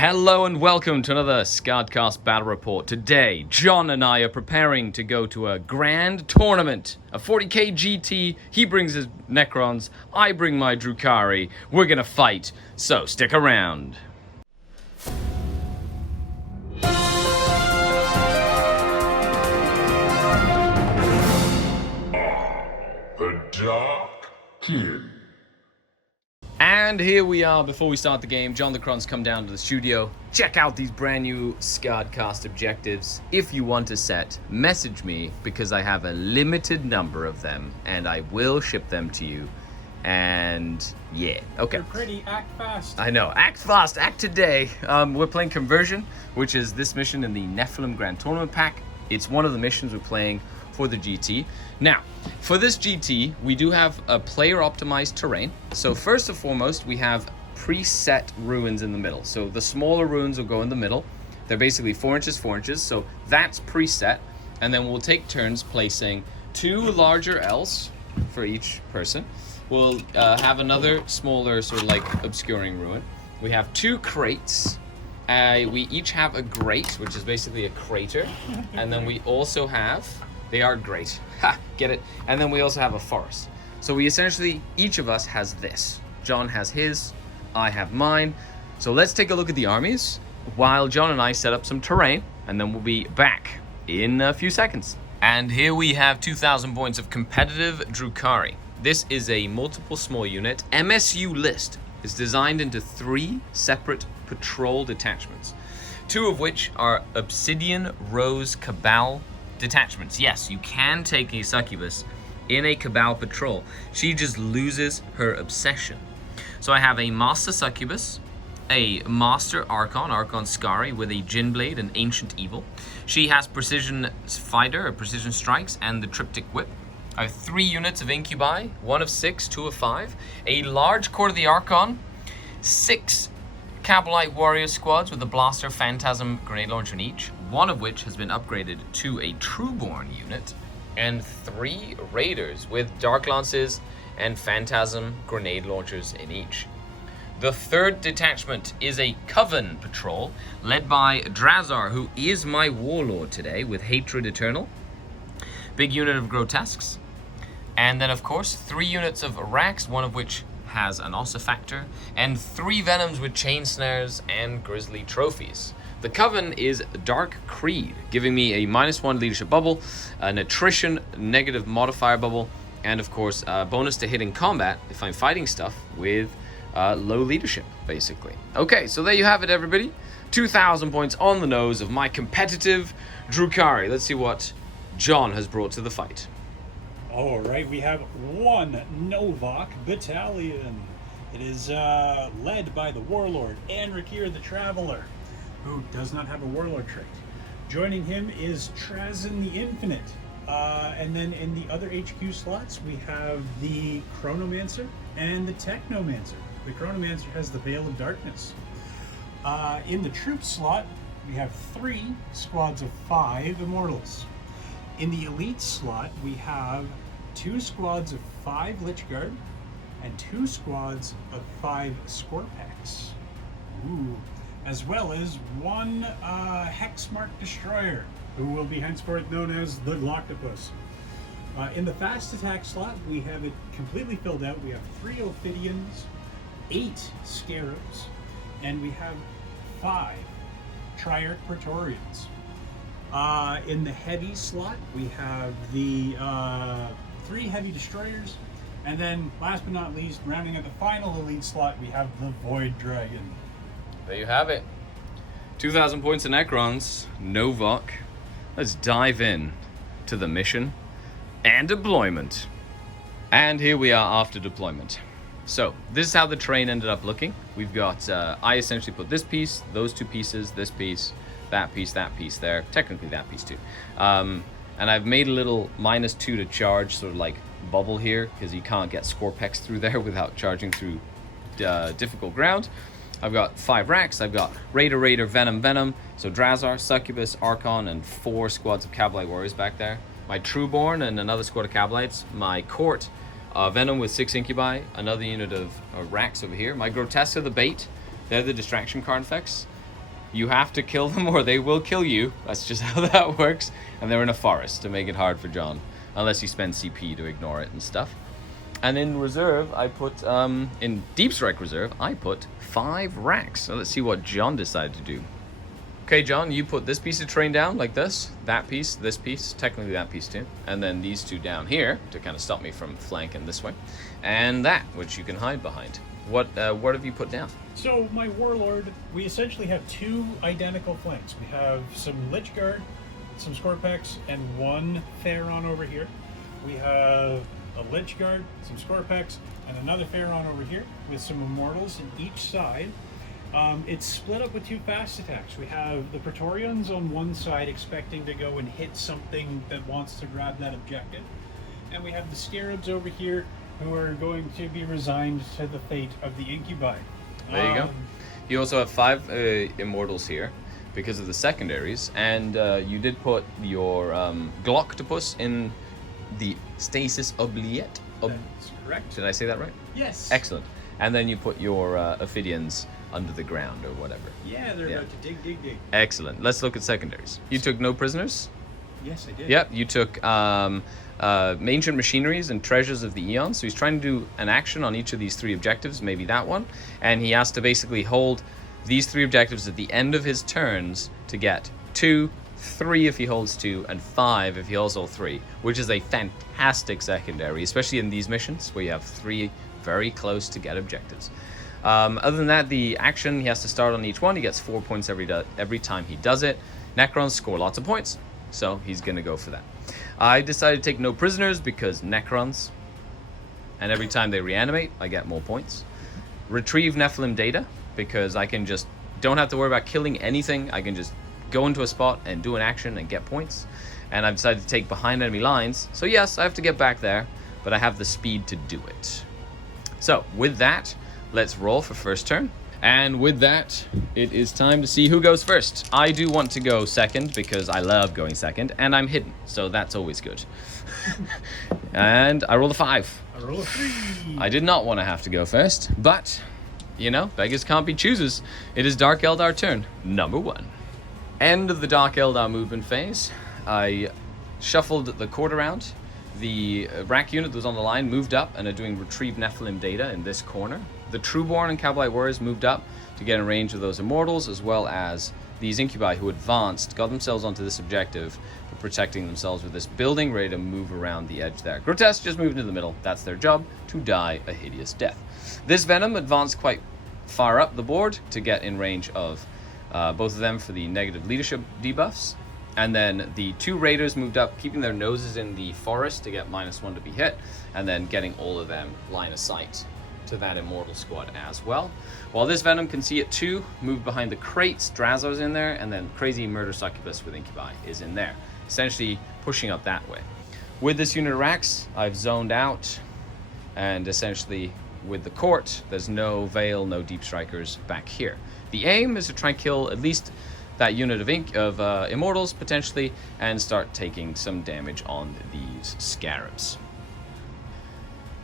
Hello and welcome to another SkaredCast Battle Report. Today, John and I are preparing to go to a grand tournament, a 40k GT. He brings his Necrons, I bring my Drukhari. We're gonna fight, so stick around. The Dark Kid. And here we are. Before we start the game, John the Cron's come down to the studio. Check out these brand new SkaredCast objectives. If you want a set, message me because I have a limited number of them and I will ship them to you. And yeah, okay. They're pretty, act fast. I know, act fast, act today. We're playing Conversion, which is this mission in the Nephilim Grand Tournament Pack. It's one of the missions we're playing for the GT. Now, for this GT, we do have a player-optimized terrain. So first and foremost, we have preset ruins in the middle. So the smaller ruins will go in the middle. They're basically 4 inches, 4 inches. So that's preset. And then we'll take turns placing 2 larger L's for each person. We'll have another smaller sort of like obscuring ruin. We have 2 crates. We each have a grate, which is basically a crater. And then we also have... They are great. Ha! Get it? And then we also have a forest. So we essentially, each of us has this. John has his, I have mine. So let's take a look at the armies while John and I set up some terrain, and then we'll be back in a few seconds. And here we have 2,000 points of competitive Drukhari. This is a multiple small unit. MSU list is designed into 3 separate patrol detachments, 2 of which are Obsidian Rose Cabal detachments. Yes, you can take a succubus in a Cabal patrol. She just loses her obsession. So I have a Master Succubus, a Master Archon, Archon Skari, with a Djinn Blade, an Ancient Evil. She has Precision Fighter, or Precision Strikes, and the Triptych Whip. I have 3 units of Incubi, 1 of 6, 2 of 5. A large Court of the Archon, 6 Cabalite Warrior Squads with a Blaster, Phantasm, Grenade Launcher in each, 1 of which has been upgraded to a Trueborn unit, and 3 Raiders with Dark Lances and Phantasm Grenade Launchers in each. The 3rd detachment is a Coven patrol led by Drazar, who is my warlord today, with Hatred Eternal. Big unit of Grotesques. And then, of course, 3 units of Rax, 1 of which has an Ossifactor, and 3 Venoms with Chain Snares and Grisly Trophies. The Coven is Dark Creed, giving me a -1 leadership bubble, an attrition negative modifier bubble, and of course a bonus to hit in combat if I'm fighting stuff with low leadership, basically. Okay, so there you have it, everybody. 2,000 points on the nose of my competitive Drukhari. Let's see what John has brought to the fight. All right, we have 1 Novak battalion. It is led by the warlord, Anrakir the Traveler, who does not have a warlord trait. Joining him is Trazyn the Infinite. And then in the other HQ slots, we have the Chronomancer and the Technomancer. The Chronomancer has the Veil of Darkness. In the troop slot, we have 3 squads of 5 Immortals. In the elite slot, we have 2 squads of 5 Lich Guard and 2 squads of 5 Scorpax. Ooh. As well as 1 Hexmark Destroyer, who will be henceforth known as the Gloctopus. In the fast attack slot, we have it completely filled out. We have 3 Ophidians, 8 Scarabs, and we have 5 Triarch Praetorians. In the heavy slot, we have the 3 heavy destroyers, and then last but not least, rounding out the final elite slot, we have the Void Dragon. There you have it. 2,000 points of Necrons, Novak. Let's dive in to the mission and deployment. And here we are after deployment. So this is how the terrain ended up looking. We've got, I essentially put this piece, those 2 pieces, this piece, that piece there. Technically that piece too. And I've made a little -2 to charge sort of like bubble here because you can't get Scorpex through there without charging through difficult ground. I've got 5 racks. I've got Raider, Venom. So Drazar, Succubus, Archon, and 4 squads of Cabalite Warriors back there. My Trueborn and another squad of Cabalites. My Court, Venom with 6 Incubi. Another unit of racks over here. My Grotesques are the bait. They're the distraction card effects. You have to kill them or they will kill you. That's just how that works. And they're in a forest to make it hard for John. Unless you spend CP to ignore it and stuff. And in reserve, I put, in Deep Strike Reserve, I put 5 racks. So let's see what John decided to do. Okay, John, you put this piece of terrain down like this, this piece, technically that piece too, and then these 2 down here to kind of stop me from flanking this way, and that, which you can hide behind. What have you put down? So my Warlord, we essentially have 2 identical flanks. We have some Lich Guard, some Scorpex, and 1 Pharaon over here. We have a Lich Guard, some Scorpex, and another Pharaon over here with some Immortals in each side. It's split up with 2 fast attacks. We have the Praetorians on one side expecting to go and hit something that wants to grab that objective. And we have the Scarabs over here who are going to be resigned to the fate of the Incubi. There you go. You also have 5 Immortals here because of the secondaries. And you did put your Glocktopus in the Stasis Oubliette. That's correct. Did I say that right? Yes. Excellent. And then you put your Ophidians under the ground or whatever. Yeah, they're about to dig. Excellent. Let's look at secondaries. You took no prisoners? Yes, I did. Yep. You took ancient machineries and treasures of the eons. So he's trying to do an action on each of these 3 objectives, maybe that one. And he has to basically hold these 3 objectives at the end of his turns to get 2, 3 if he holds 2, and 5 if he holds all 3, which is a fantastic secondary, especially in these missions where you have 3 very close to get objectives. Other than that, the action, he has to start on each one. He gets 4 points every time he does it. Necrons score lots of points, so he's going to go for that. I decided to take no prisoners because Necrons, and every time they reanimate, I get more points. Retrieve Nephilim data, because I can just, don't have to worry about killing anything. I can just go into a spot and do an action and get points. And I've decided to take behind enemy lines. So yes, I have to get back there, but I have the speed to do it. So with that, let's roll for first turn. And with that, it is time to see who goes first. I do want to go second because I love going second, and I'm hidden, so that's always good. And I roll a 5. I roll a 3. I did not want to have to go first, but, you know, beggars can't be choosers. It is Dark Eldar turn, number 1. End of the Dark Eldar movement phase. I shuffled the court around. The rack unit that was on the line moved up and are doing retrieve Nephilim data in this corner. The Trueborn and Cabalite Warriors moved up to get in range of those Immortals, as well as these Incubi who advanced, got themselves onto this objective, but protecting themselves with this building, ready to move around the edge there. Grotesque just moved into the middle. That's their job, to die a hideous death. This Venom advanced quite far up the board to get in range of both of them for the negative leadership debuffs. And then the 2 Raiders moved up, keeping their noses in the forest to get -1 to be hit, and then getting all of them line of sight to that Immortal squad as well. While this Venom can see it too, moved behind the crates, Drazo's in there, and then Crazy Murder Succubus with Incubi is in there, essentially pushing up that way. With this unit of racks, I've zoned out, and essentially with the court, there's no Veil, no Deep Strikers back here. The aim is to try and kill at least that unit of Immortals, potentially, and start taking some damage on these Scarabs.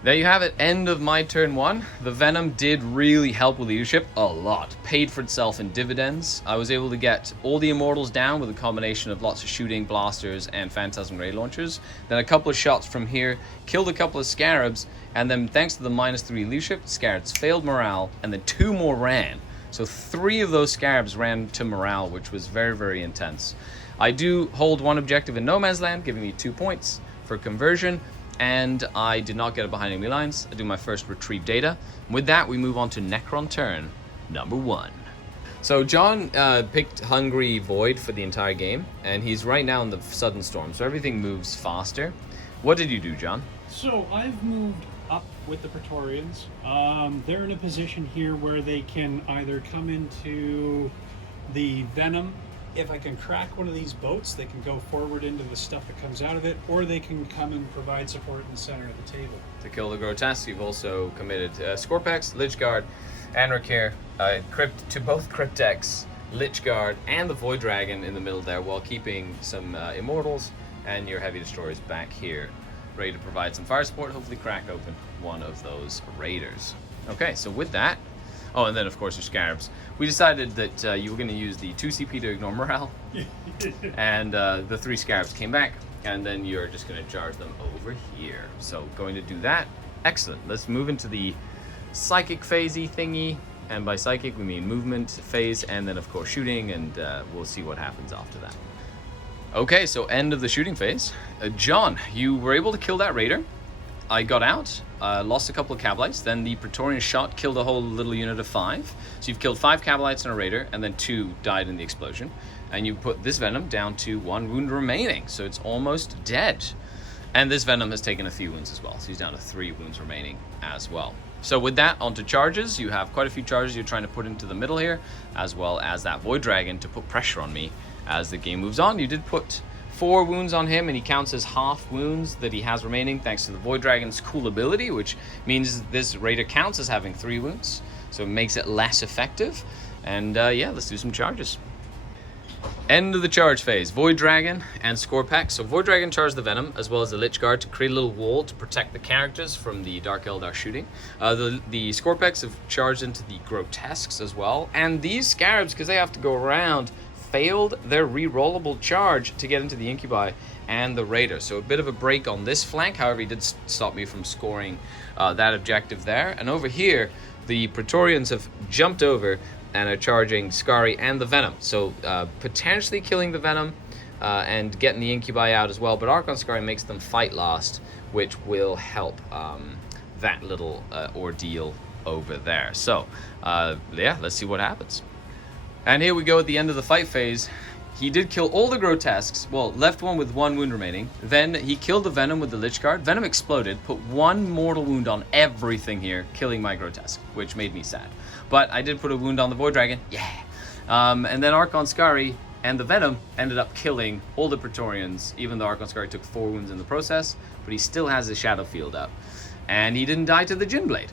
There you have it, end of my turn 1. The Venom did really help with leadership a lot. Paid for itself in dividends. I was able to get all the Immortals down with a combination of lots of shooting, blasters, and Phantasm Ray launchers. Then a couple of shots from here, killed a couple of Scarabs, and then thanks to the -3 leadership, Scarabs failed morale, and then 2 more ran. So 3 of those Scarabs ran to morale, which was very, very intense. I do hold 1 objective in No Man's Land, giving me 2 points for conversion, and I did not get it behind enemy lines. I do my first retrieve data. With that, we move on to Necron turn, number 1. So John picked Hungry Void for the entire game, and he's right now in the Sudden Storm, so everything moves faster. What did you do, John? So I've moved up with the Praetorians. They're in a position here where they can either come into the Venom. If I can crack one of these boats, they can go forward into the stuff that comes out of it, or they can come and provide support in the center of the table. To kill the Grotesque, you've also committed Scorpex, Lichguard, and Rakir to both Cryptex, Lichguard, and the Void Dragon in the middle there, while keeping some Immortals and your Heavy Destroyers back here, ready to provide some fire support, hopefully crack open one of those Raiders. Okay, so with that, Oh, and then of course your Scarabs. We decided that you were going to use the 2 CP to ignore morale, and the 3 Scarabs came back, and then you're just going to charge them over here. So going to do that. Excellent. Let's move into the psychic phasey thingy, and by psychic we mean movement phase, and then of course shooting, and we'll see what happens after that. Okay, so end of the shooting phase. John, you were able to kill that raider. I got out, lost a couple of Cabalites, then the Praetorian shot killed a whole little unit of 5. So you've killed 5 Cabalites and a raider, and then 2 died in the explosion. And you put this Venom down to 1 wound remaining, so it's almost dead. And this Venom has taken a few wounds as well, so he's down to 3 wounds remaining as well. So with that, onto charges. You have quite a few charges you're trying to put into the middle here, as well as that Void Dragon to put pressure on me as the game moves on. You did put 4 wounds on him, and he counts as half wounds that he has remaining thanks to the Void Dragon's cool ability, which means this Raider counts as having 3 wounds, so it makes it less effective. And yeah, let's do some charges. End of the charge phase. Void Dragon and Score Pack. So Void Dragon charged the Venom as well as the Lich Guard to create a little wall to protect the characters from the Dark Eldar shooting. The Score Packs have charged into the Grotesques as well, and these Scarabs, because they have to go around, failed their re-rollable charge to get into the Incubi and the Raider. So a bit of a break on this flank. However, he did stop me from scoring that objective there. And over here, the Praetorians have jumped over and are charging Skari and the Venom. So potentially killing the Venom and getting the Incubi out as well. But Archon Skari makes them fight last, which will help that little ordeal over there. So yeah, let's see what happens. And here we go at the end of the fight phase. He did kill all the Grotesques. Well, left one with 1 wound remaining. Then he killed the Venom with the Lich Guard. Venom exploded, put 1 mortal wound on everything here, killing my Grotesque, which made me sad. But I did put a wound on the Void Dragon. Yeah. And then Archon Skari and the Venom ended up killing all the Praetorians, even though Archon Skari took 4 wounds in the process. But he still has his Shadow Field up. And he didn't die to the Gin Blade,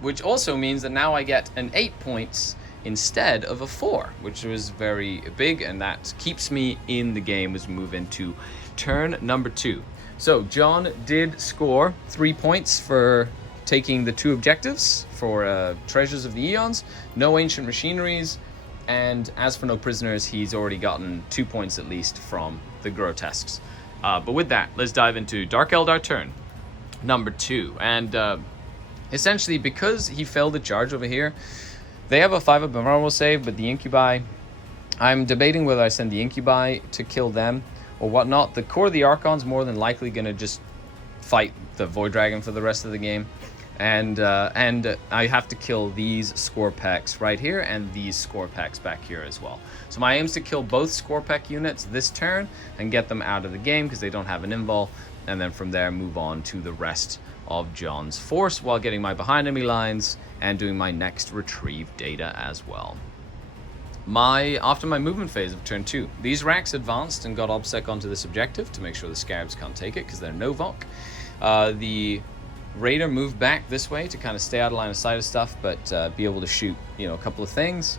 which also means that now I get an 8 points instead of a 4, which was very big, and that keeps me in the game as we move into turn number 2. So John did score 3 points for taking the 2 objectives for Treasures of the Eons, no ancient machineries, and as for no prisoners, he's already gotten 2 points at least from the Grotesques. But with that, let's dive into Dark Eldar turn number 2. And essentially, because he failed the charge over here, they have a 5-up vulnerable save, but the Incubi, I'm debating whether I send the Incubi to kill them or whatnot. The core of the Archon's more than likely going to just fight the Void Dragon for the rest of the game. And I have to kill these Score Packs right here and these Score Packs back here as well. So my aim is to kill both Score Pack units this turn and get them out of the game because they don't have an invul. And then from there, move on to the rest of John's force while getting my behind enemy lines and doing my next retrieve data as well. After my movement phase of turn 2, these racks advanced and got OBSEC onto this objective to make sure the Scarabs can't take it because they're Novok. The Raider moved back this way to kind of stay out of line of sight of stuff, but be able to shoot, a couple of things.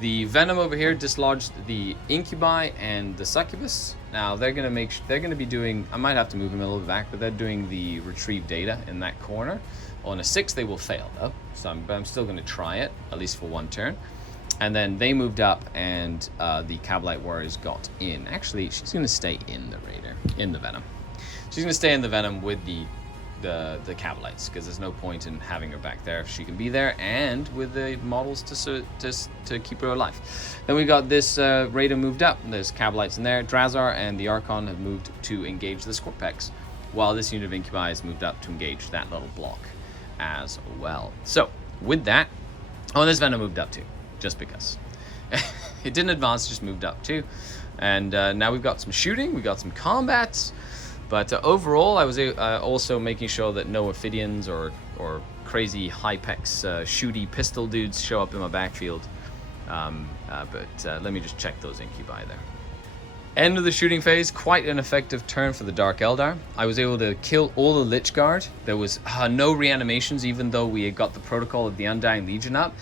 The Venom over here dislodged the Incubi and the Succubus. Now they're gonna be doing. I might have to move them a little bit back, but they're doing the retrieve data in that corner. On a 6, they will fail though, so I'm still gonna try it at least for 1 turn. And then they moved up, and the Cabalite Warriors got in. Actually, she's gonna stay in the Raider, in the Venom. She's gonna stay in the Venom with the Cabalites, because there's no point in having her back there if she can be there, and with the models to keep her alive. Then we got this Raider moved up. There's Cabalites in there. Drazar and the Archon have moved to engage the Scorpex, while this unit of Incubi has moved up to engage that little block as well. So with that, this Venom moved up too, just because. It didn't advance, just moved up too. And now we've got some shooting, we got some combats. But overall, I was also making sure that no Ophidians or crazy Hypex shooty pistol dudes show up in my backfield. But let me just check those Incubi there. End of the shooting phase, quite an effective turn for the Dark Eldar. I was able to kill all the Lich Guard. There was no reanimations, even though we had got the protocol of the Undying Legion up.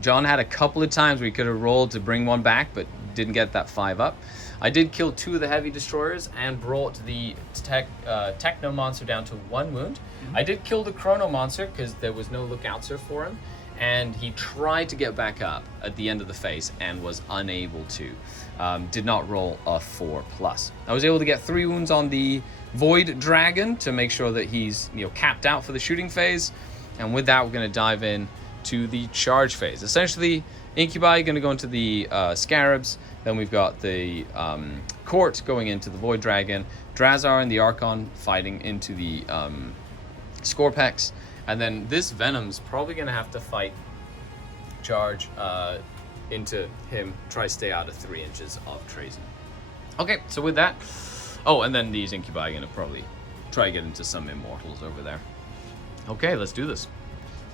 John had a couple of times where he could have rolled to bring one back, but didn't get that 5 up. I did kill 2 of the heavy destroyers and brought the Techno monster down to 1 wound. I did kill the Chrono monster because there was no lookout for him, and he tried to get back up at the end of the phase and was unable to. Did not roll a 4+. I was able to get 3 wounds on the Void Dragon to make sure that he's capped out for the shooting phase, and with that we're going to dive in to the charge phase. Essentially, Incubi going to go into the Scarabs, then we've got the Court going into the Void Dragon, Drazar and the Archon fighting into the Scorpex, and then this Venom's probably going to have to fight charge into him, try to stay out of 3 inches of Trazen. Okay, so with that, oh, and then these Incubi are going to probably try to get into some Immortals over there. Okay, let's do this.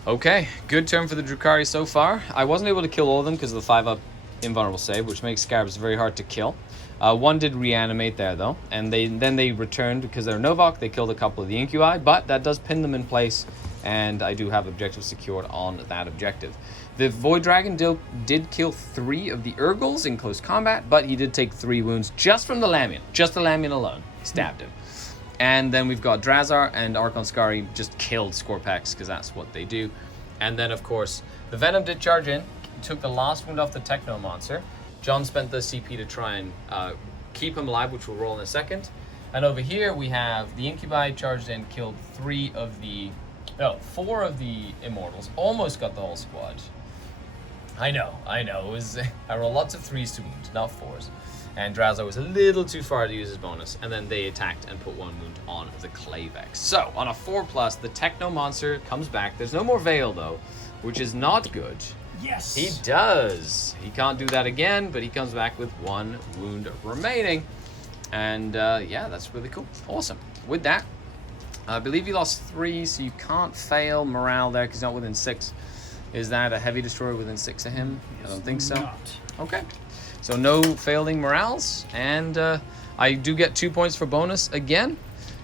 Okay, good turn for the Drukhari so far. I wasn't able to kill all of them because of the 5-up invulnerable save, which makes Scarabs very hard to kill. One did reanimate there though, and then they returned because they're Novok. They killed a couple of the Incubi, but that does pin them in place, and I do have objective secured on that objective. The Void Dragon did kill 3 of the Urgles in close combat, but he did take 3 wounds just from the Lamian. Just the Lamian alone stabbed him. And then we've got Drazar and Archon Skari just killed Scorpex because that's what they do. And then, of course, the Venom did charge in, took the last wound off the Techno Monster. John spent the CP to try and keep him alive, which we'll roll in a second. And over here we have the Incubi charged in, killed 4 of the Immortals. Almost got the whole squad. I know. It was I rolled lots of 3s to wound, not 4s. And Drazar was a little too far to use his bonus, and then they attacked and put 1 wound on the Clavex. So, on a 4+, the Techno Monster comes back. There's no more Veil, though, which is not good. Yes! He does! He can't do that again, but he comes back with 1 wound remaining. And, yeah, that's really cool. Awesome. With that, I believe he lost 3, so you can't fail morale there, because he's not within 6. Is that a heavy destroyer within 6 of him? I don't think so. Not. Okay. So no failing morales, and I do get 2 points for bonus again,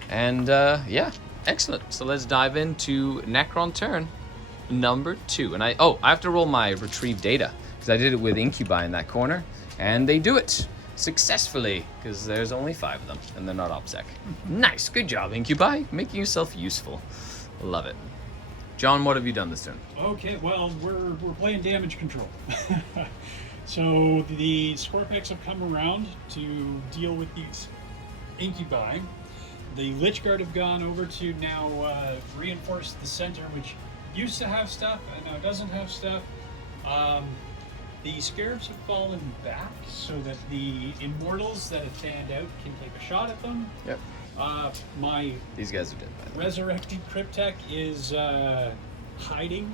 and yeah, excellent. So let's dive into Necron turn number 2, and I have to roll my retrieve data because I did it with Incubi in that corner, and they do it successfully because there's only 5 of them, and they're not OPSEC. Nice, good job, Incubi, making yourself useful. Love it. John, what have you done this turn? Okay, well, we're playing damage control. So the Scorpex have come around to deal with these Incubi. The Lich Guard have gone over to now reinforce the center, which used to have stuff and now doesn't have stuff. The Scarabs have fallen back so that the Immortals that have fanned out can take a shot at them. Yep. These guys are dead, by the way. Resurrected Cryptek is hiding.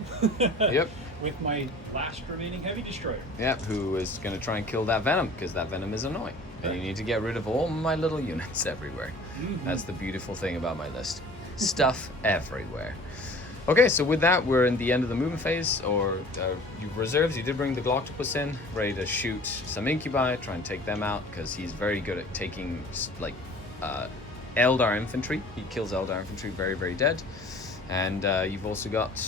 Yep. With my last remaining heavy destroyer. Yep, who is going to try and kill that Venom, because that Venom is annoying. And you need to get rid of all my little units everywhere. Mm-hmm. That's the beautiful thing about my list. Stuff everywhere. Okay, so with that, we're in the end of the movement phase, or you reserves. You did bring the Gloctopus in, ready to shoot some Incubi, try and take them out, because he's very good at taking, like, Eldar infantry. He kills Eldar infantry very, very dead. And you've also got...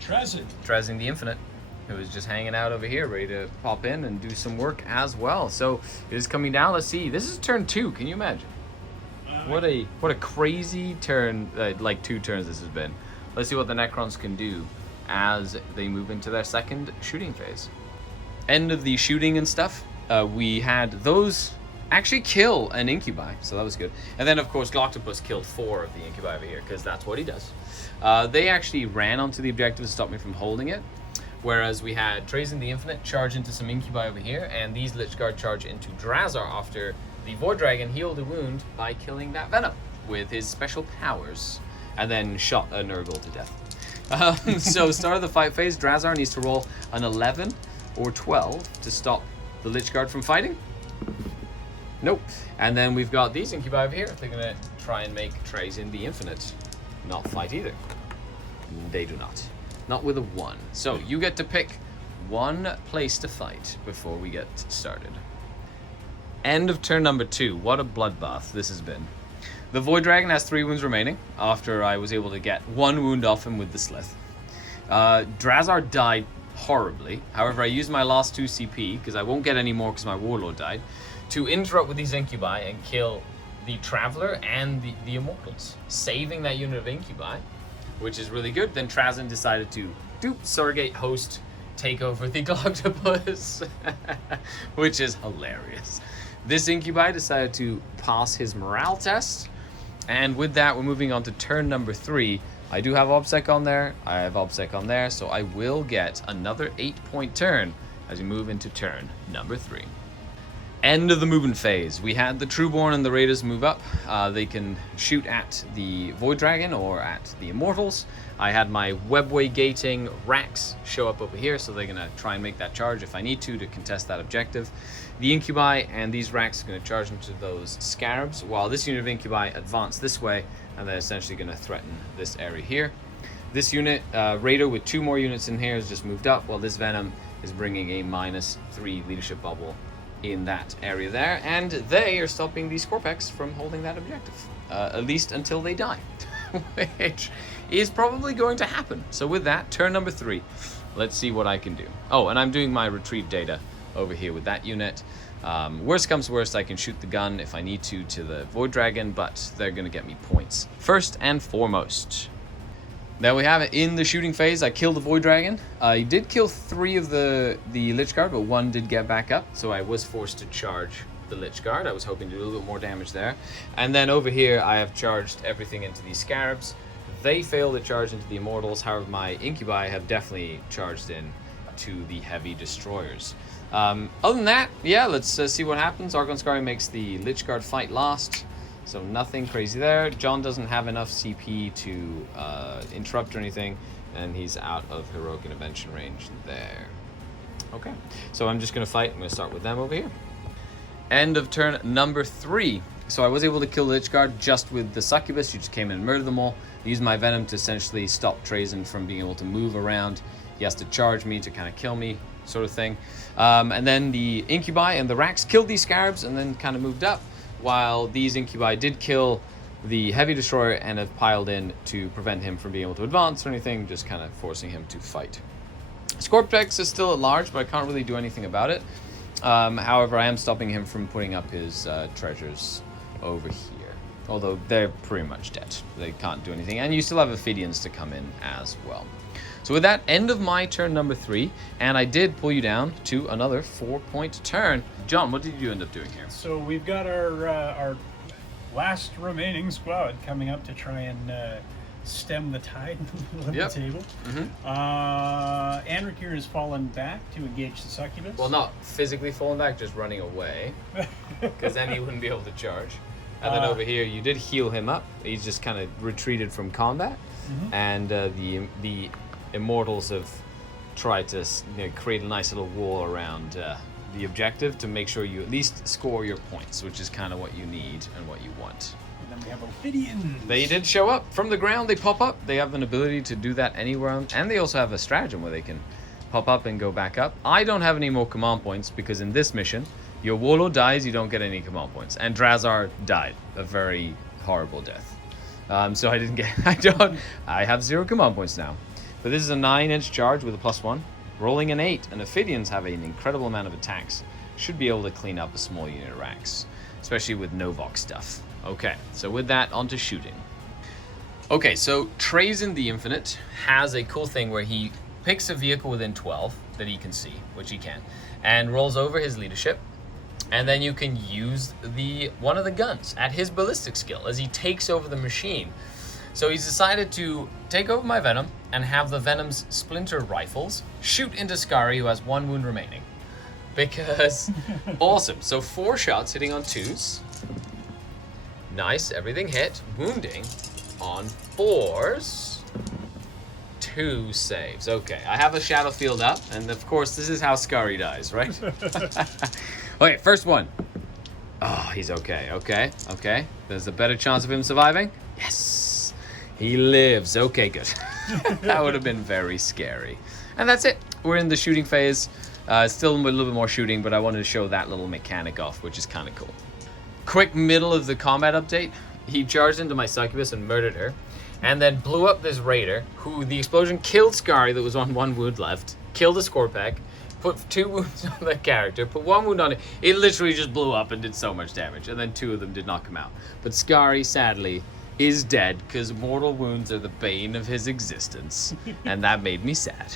Trazen the Infinite, who is just hanging out over here, ready to pop in and do some work as well. So it is coming down. Let's see. This is turn 2. Can you imagine? What a crazy turn, like 2 turns this has been. Let's see what the Necrons can do as they move into their second shooting phase. End of the shooting and stuff. We had those actually kill an Incubi, so that was good. And then, of course, Gloctopus killed 4 of the Incubi over here, because that's what he does. They actually ran onto the objective to stop me from holding it, whereas we had Trazen the Infinite charge into some Incubi over here, and these Lich Guard charge into Drazar after the Void Dragon healed a wound by killing that Venom with his special powers, and then shot a Nurgle to death. So, start of the fight phase, Drazar needs to roll an 11 or 12 to stop the Lich Guard from fighting. Nope. And then we've got these Incubi over here. They're going to try and make Trazen the Infinite not fight either. They do not. Not with a 1. So you get to pick one place to fight before we get started. End of turn number 2. What a bloodbath this has been. The Void Dragon has 3 wounds remaining after I was able to get 1 wound off him with the Slith. Drazar died horribly. However, I used my last 2 CP, because I won't get any more because my Warlord died, to interrupt with these Incubi and kill the Traveler and the Immortals, saving that unit of Incubi, which is really good. Then Trazen decided to doop, surrogate host take over the Gloctopus, which is hilarious. This Incubi decided to pass his morale test, and with that, we're moving on to turn number 3. I do have OBSEC on there, I have OBSEC on there, so I will get another 8-point turn as we move into turn number 3. End of the movement phase. We had the Trueborn and the Raiders move up. They can shoot at the Void Dragon or at the Immortals. I had my webway gating racks show up over here, so they're going to try and make that charge if I need to contest that objective. The Incubi and these racks are going to charge into those Scarabs, while this unit of Incubi advance this way, and they're essentially going to threaten this area here. This unit, Raider with 2 more units in here, has just moved up, while this Venom is bringing a -3 leadership bubble in that area there, and they are stopping the Scorpex from holding that objective, at least until they die, which is probably going to happen. So with that, turn number 3, let's see what I can do. Oh, and I'm doing my retrieve data over here with that unit. Worst comes worst, I can shoot the gun if I need to the Void Dragon, but they're going to get me points first and foremost. There we have it in the shooting phase. I killed the Void Dragon. I did kill 3 of the Lich Guard, but 1 did get back up, so I was forced to charge the Lich Guard. I was hoping to do a little bit more damage there. And then over here, I have charged everything into these Scarabs. They failed to charge into the Immortals. However, my Incubi have definitely charged in to the Heavy Destroyers. Other than that, yeah, let's see what happens. Argon Skari makes the Lich Guard fight last. So nothing crazy there. John doesn't have enough CP to interrupt or anything, and he's out of heroic intervention range there. Okay, so I'm just gonna fight. I'm gonna start with them over here. End of turn number 3. So I was able to kill the Lich Guard just with the Succubus. You just came in and murdered them all. I used my Venom to essentially stop Trazen from being able to move around. He has to charge me to kind of kill me, sort of thing. And then the Incubi and the Racks killed these Scarabs and then kind of moved up, while these Incubi did kill the Heavy Destroyer and have piled in to prevent him from being able to advance or anything, just kind of forcing him to fight. Scorpex is still at large, but I can't really do anything about it. However, I am stopping him from putting up his treasures over here, although they're pretty much dead. They can't do anything, and you still have Ophidians to come in as well. So with that, end of my turn number 3, and I did pull you down to another 4-point turn. John, what did you end up doing here? So we've got our last remaining squad coming up to try and stem the tide of the table. Anrakir has fallen back to engage the Succubus. Well, not physically falling back, just running away, because then he wouldn't be able to charge. And then over here, you did heal him up. He's just kind of retreated from combat, and the Immortals have tried to create a nice little wall around the objective to make sure you at least score your points, which is kind of what you need and what you want. And then we have Ophidians. They did show up from the ground. They pop up. They have an ability to do that anywhere, and they also have a stratagem where they can pop up and go back up. I don't have any more command points because in this mission, your Warlord dies, you don't get any command points, and Drazar died a very horrible death. So I didn't get. I have 0 command points now. But this is a 9-inch charge with a +1, rolling an 8, and Ophidians have an incredible amount of attacks. Should be able to clean up a small unit of racks, especially with Novok stuff. Okay, so with that, on to shooting. Okay, so Trazen the Infinite has a cool thing where he picks a vehicle within 12 that he can see, which he can, and rolls over his leadership, and then you can use one of the guns at his ballistic skill as he takes over the machine. So he's decided to take over my Venom and have the Venom's splinter rifles shoot into Skari, who has 1 wound remaining. Because, awesome. So 4 shots hitting on 2s. Nice, everything hit. Wounding on 4s. 2 saves. Okay, I have a shadow field up, and of course this is how Skari dies, right? Okay, first one. Oh, he's okay, okay. There's a better chance of him surviving. Yes. He lives. Okay, good. That would have been very scary. And that's it. We're in the shooting phase. Still a little bit more shooting, but I wanted to show that little mechanic off, which is kind of cool. Quick middle of the combat update. He charged into my Succubus and murdered her, and then blew up this Raider, who the explosion killed Skari that was on 1 wound left, killed the Scorpec, put 2 wounds on the character, put 1 wound on it. It literally just blew up and did so much damage, and then 2 of them did not come out. But Skari, sadly, is dead because mortal wounds are the bane of his existence. And that made me sad.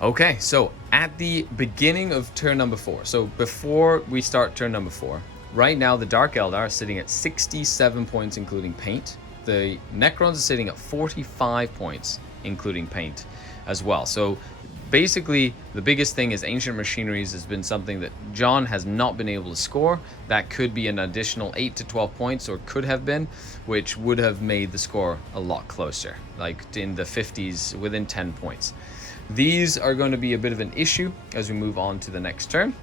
Okay, so at the beginning of turn number 4, so before we start turn number 4, right now the Dark Eldar are sitting at 67 points including paint. The Necrons are sitting at 45 points including paint as well. So basically the biggest thing is Ancient Machineries has been something that John has not been able to score. That could be an additional 8 to 12 points, or could have been, which would have made the score a lot closer, like in the 50s, within 10 points. These are going to be a bit of an issue as we move on to the next turn.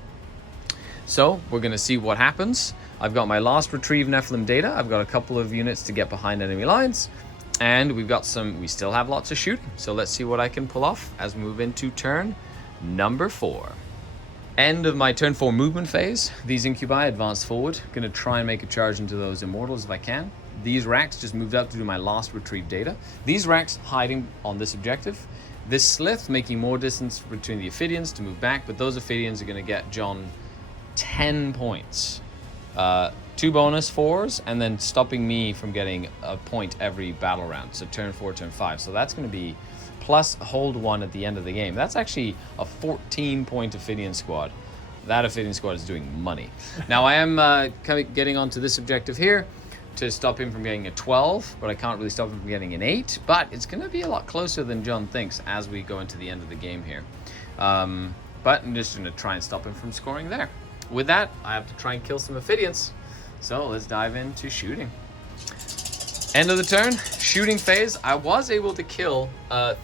So we're going to see what happens. I've got my last retrieve Nephilim data. I've got a couple of units to get behind enemy lines. And we still have lots of shooting. So let's see what I can pull off as we move into turn number 4. End of my turn 4 movement phase. These incubi advance forward. Going to try and make a charge into those immortals if I can. These racks just moved up to do my last retrieve data. These racks hiding on this objective. This Slith making more distance between the Ophidians to move back, but those Ophidians are going to get John 10 points. 2 bonus 4s, and then stopping me from getting a point every battle round. So turn 4, turn 5. So that's going to be plus hold 1 at the end of the game. That's actually a 14-point Ophidian squad. That Ophidian squad is doing money. Now I am getting onto this objective here to stop him from getting a 12, but I can't really stop him from getting an 8, but it's going to be a lot closer than John thinks as we go into the end of the game here. But I'm just going to try and stop him from scoring there. With that, I have to try and kill some Ophidians. So let's dive into shooting. End of the turn, shooting phase. I was able to kill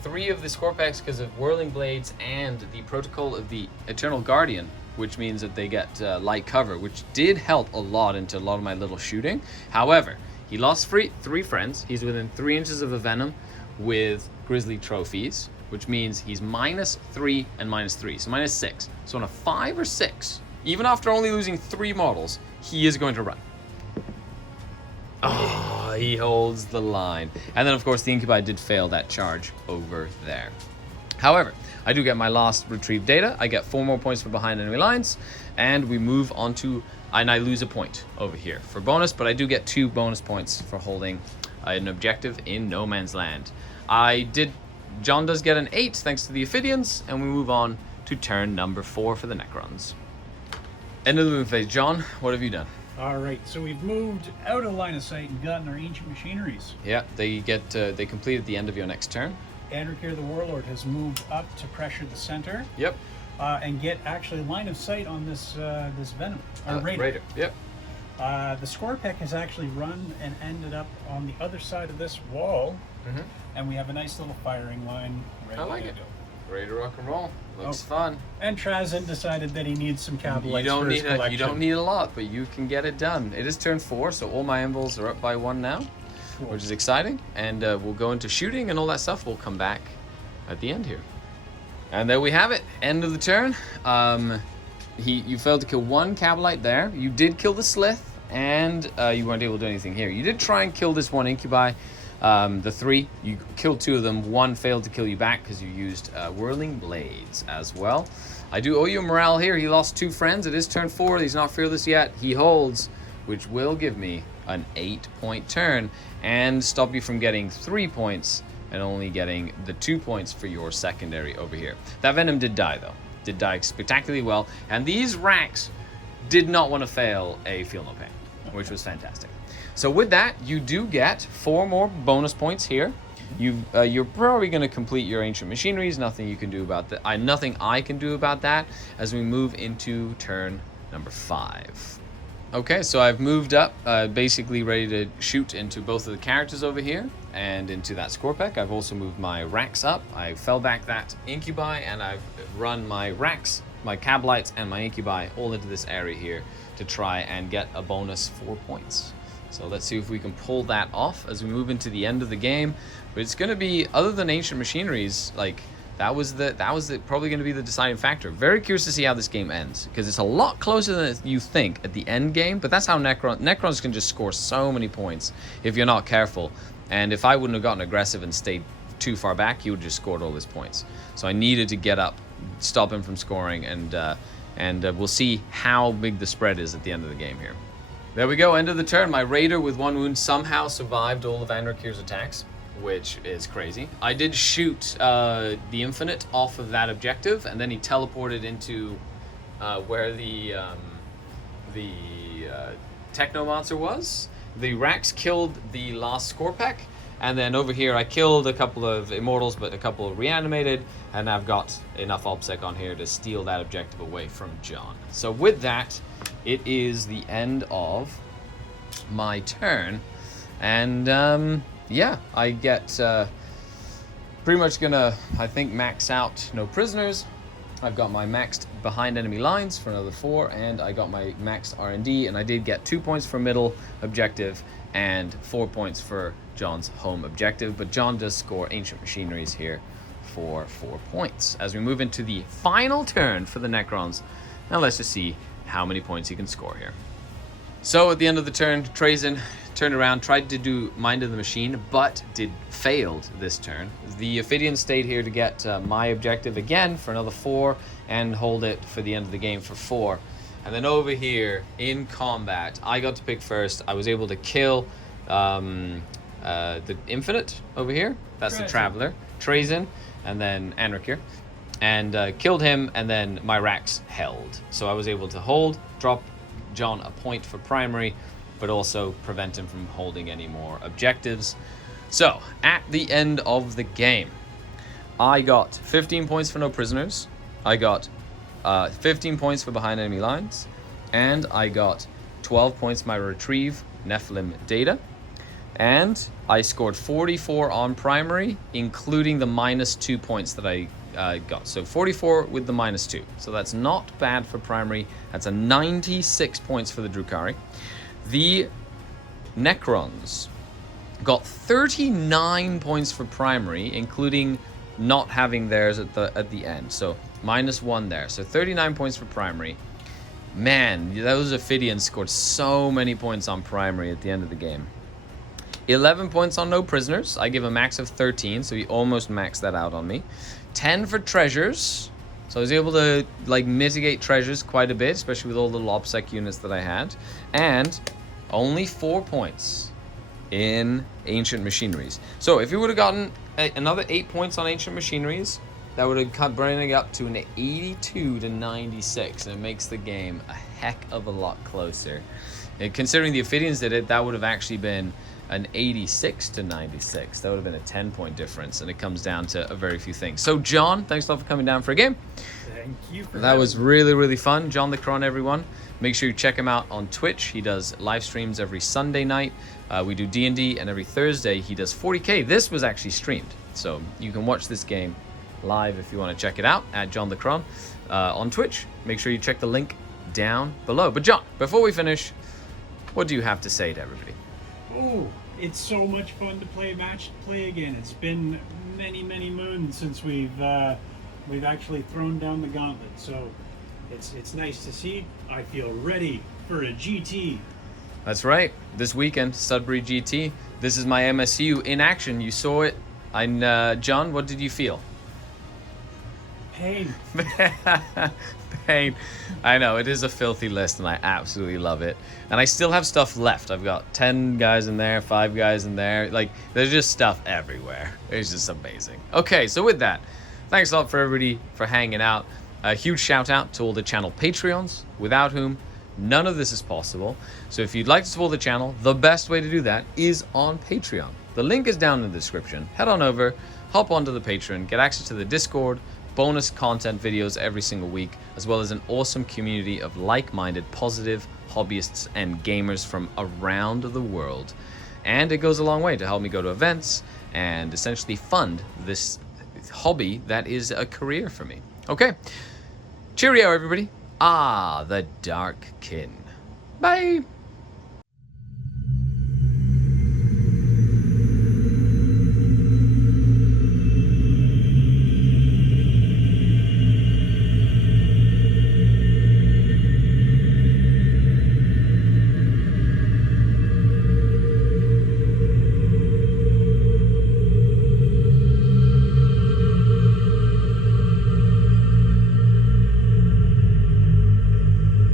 3 of the Scorpex because of Whirling Blades and the Protocol of the Eternal Guardian, which means that they get light cover, which did help a lot into a lot of my little shooting. However, he lost 3 friends. He's within 3 inches of a Venom with Grizzly Trophies, which means he's -3 and -3, so -6. So on a 5 or 6, even after only losing 3 models, he is going to run. Oh, he holds the line. And then, of course, the Incubi did fail that charge over there. However, I do get my last retrieve data. I get 4 more points for behind enemy lines. And we move on to... And I lose a point over here for bonus, but I do get 2 bonus points for holding an objective in no man's land. John does get an 8 thanks to the Ophidians, and we move on to turn number 4 for the Necrons. End of the move phase. John, what have you done? All right, so we've moved out of line of sight and gotten our Ancient Machineries. Yeah, they complete at the end of your next turn. Andrakir the Warlord has moved up to pressure the center. Yep. And get actually line of sight on this Venom. Raider. Yep. The Scorpec has actually run and ended up on the other side of this wall. Mm-hmm. And we have a nice little firing line ready I like to it. go. Ready to rock and roll. Looks fun. And Trazin decided that he needs some Cabalites for his collection. You don't need a lot, but you can get it done. It is turn 4, so all my invulns are up by 1 now, cool. Which is exciting. And we'll go into shooting and all that stuff. We'll come back at the end here. And there we have it. End of the turn. You failed to kill 1 Cabalite there. You did kill the Slith, and you weren't able to do anything here. You did try and kill this 1 Incubi. The 3, you killed 2 of them. 1 failed to kill you back because you used Whirling Blades as well. I do owe you a morale here. He lost 2 friends. It is turn 4. He's not fearless yet. He holds, which will give me an 8-point turn and stop you from getting 3 points and only getting the 2 points for your secondary over here. That Venom did die, though. Did die spectacularly well. And these racks did not want to fail a Feel No Pain, which was fantastic. So with that, you do get 4 more bonus points here. You're probably going to complete your Ancient Machineries. Nothing you can do about that. Nothing I can do about that as we move into turn number 5. Okay, so I've moved up, basically ready to shoot into both of the characters over here and into that Scorpec. I've also moved my racks up. I fell back that Incubi, and I've run my racks, my Cabalites, and my Incubi all into this area here to try and get a bonus 4 points. So let's see if we can pull that off as we move into the end of the game. But it's going to be, other than Ancient Machineries, like that was probably going to be the deciding factor. Very curious to see how this game ends, because it's a lot closer than you think at the end game. But that's how Necrons can just score so many points if you're not careful. And if I wouldn't have gotten aggressive and stayed too far back, he would have just scored all his points. So I needed to get up, stop him from scoring, and we'll see how big the spread is at the end of the game here. There we go, end of the turn. My Raider with 1 wound somehow survived all of Anrakir's attacks, which is crazy. I did shoot the Infinite off of that objective, and then he teleported into where the Technomancer was. The Rax killed the last Scorpack, and then over here I killed a couple of Immortals, but a couple reanimated, and I've got enough OBSEC on here to steal that objective away from John. So with that, it is the end of my turn, and yeah, I get pretty much gonna, I think, max out no prisoners. I've got my maxed behind enemy lines for another 4, and I got my maxed R&D, and I did get 2 points for middle objective and 4 points for John's home objective, but John does score Ancient Machineries here for 4 points. As we move into the final turn for the Necrons, now let's just see how many points he can score here. So at the end of the turn, Trazyn turned around, tried to do Mind of the Machine, but failed this turn. The Ophidian stayed here to get my objective again for another 4 and hold it for the end of the game for 4. And then over here in combat, I got to pick first. I was able to kill the Infinite over here. That's the Traveler, Trazyn, and then Anrakir. And killed him, and then my Rax held. So I was able to hold, drop John a point for primary, but also prevent him from holding any more objectives. So, at the end of the game, I got 15 points for no prisoners, I got 15 points for behind enemy lines, and I got 12 points for my retrieve Nephilim data, and I scored 44 on primary, including the -2 points that I got. So 44 with the -2. So that's not bad for primary. That's a 96 points for the Drukhari. The Necrons got 39 points for primary, including not having theirs at the end. So -1 there. So 39 points for primary. Man, those Ophidians scored so many points on primary at the end of the game. 11 points on no prisoners. I give a max of 13, so he almost maxed that out on me. 10 for treasures. So I was able to mitigate treasures quite a bit, especially with all the OBSEC units that I had. And only 4 points in Ancient Machineries. So if you would have gotten another 8 points on Ancient Machineries, that would have cut bringing up to an 82 to 96, and it makes the game a heck of a lot closer. And considering the Ophidians did it, that would have actually been an 86 to 96. That would have been a 10-point difference, and it comes down to a very few things. So, John, thanks a lot for coming down for a game. Thank you for that. Was really, really fun. John the Cron, everyone. Make sure you check him out on Twitch. He does live streams every Sunday night. We do D&D, and every Thursday he does 40k. This was actually streamed, so you can watch this game live if you want to check it out at John the Cron on Twitch. Make sure you check the link down below. But, John, before we finish, what do you have to say to everybody? Oh, it's so much fun to play again. It's been many moons since we've actually thrown down the gauntlet. So it's nice to see. I feel ready for a GT. That's right. This weekend, Sudbury GT. This is my MSU in action. You saw it. John, what did you feel? Pain. Pain. I know, it is a filthy list, and I absolutely love it. And I still have stuff left. I've got 10 guys in there, 5 guys in there. There's just stuff everywhere. It's just amazing. Okay, so with that, thanks a lot for everybody for hanging out. A huge shout out to all the channel Patreons, without whom none of this is possible. So if you'd like to support the channel, the best way to do that is on Patreon. The link is down in the description. Head on over, hop onto the Patreon, get access to the Discord, bonus content videos every single week, as well as an awesome community of like-minded, positive hobbyists and gamers from around the world. And it goes a long way to help me go to events and essentially fund this hobby that is a career for me. Okay, cheerio everybody. The Dark Kin. Bye.